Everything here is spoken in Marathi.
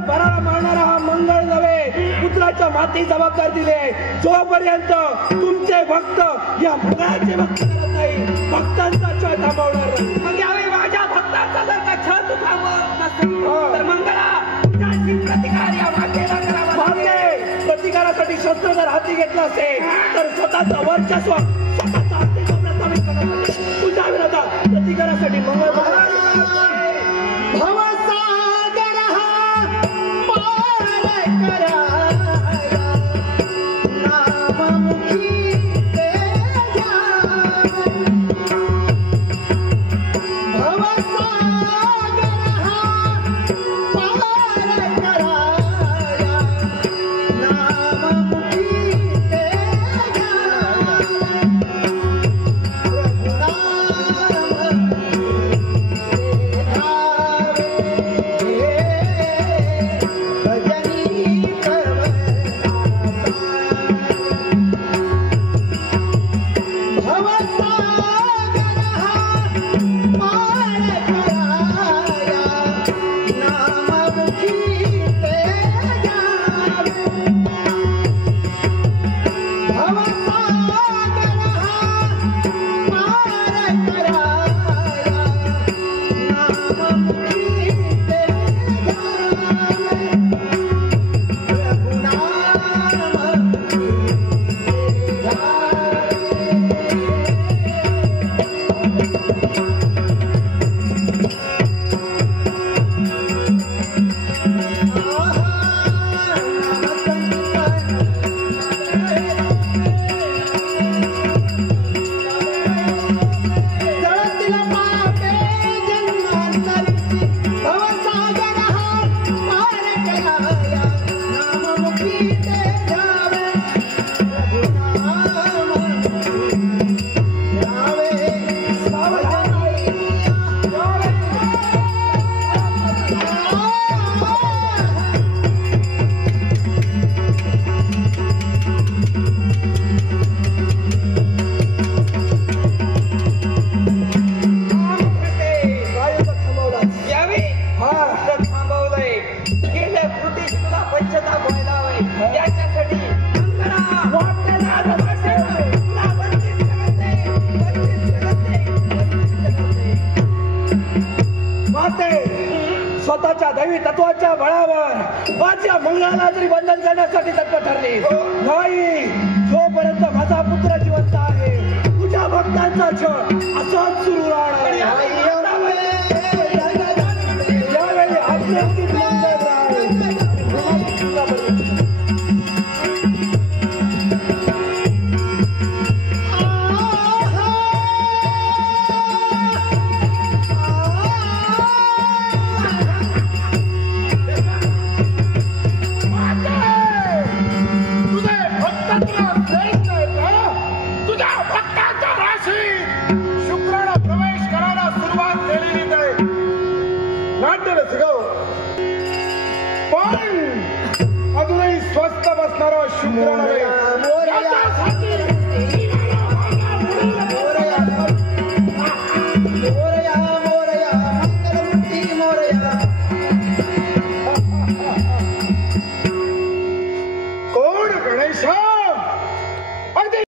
मंगळात भराला मारणारा हा मंगळ नव्हे, पुत्राच्या माती जबाबदार दिले. जोपर्यंत तुमचे भक्त या मंगळाचे भक्त करत नाही, भक्तांचा छळ थांबवणार नाही. मग यावेळी माझ्या भक्तांचा जर का छळ तू थांबवत नसेल तर मंगळा तुझ्याशी प्रतिकार या मातेला करावा. माते प्रतिकारासाठी शस्त्र जर हाती घेतलं असेल तर स्वतःचं वर्चस्व, स्वतःचा अस्तित्व प्रस्थापित करण्यासाठी तुझ्या विरोधात प्रतिकारासाठी मंगळ भवसागर हा पार कराया, नाममुखी तेजा. भवसागर हा पार कराया, नाममुखी तेजा. स्वतःच्या दैवी तत्वाच्या बळावर माझ्या मंगळाला तरी बंधन करण्यासाठी तत्पर ठरली नाही. जोपर्यंत माझा पुत्र जिवंत आहे, तुझ्या भक्तांचा छळ असाच सुरू राहणार. यावेळी आज्ञावती पण अजूनही स्वस्थ बसणारा शुक्र नव्हे,